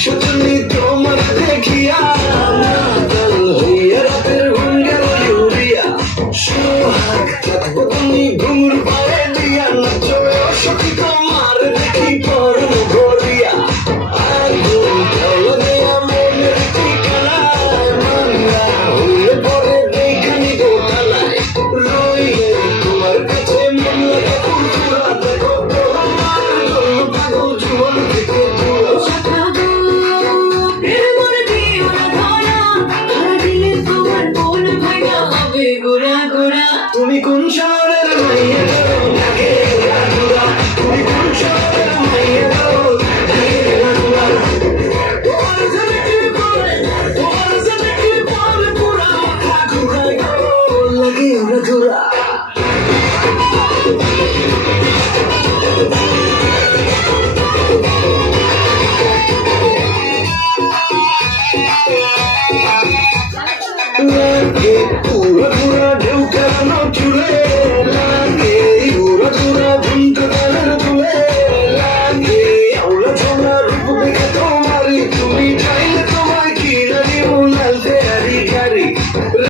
সজনী তোমার দেখিয়া মাতাল হইয়া রাতের ঘুম গেল ইউরিয়া সোহাগ থাকবো তুমি ঘুমুর পায়ে দিয়া নাচো সখী তোমার দেখি পরম ভরিয়া আগুন ঢালা দেয়া মনের ঠিকানায় মান্না হইলে পরে দেখানি গোটালায় রইলে তোমার কাছে মন লাগে ফুরফুরা দেখো তোমার জন্য পাগল জীবন থেকে তুমি কোন শহরের মাইয়া গো লাগে ঘোরা তুমি কোন শহরের মাইয়া গো লাগে ঘোরা তোমার জন্য কি বলে পুরা মাথা ঘুরায় গো লাগে ঘোরা লাগে পুরা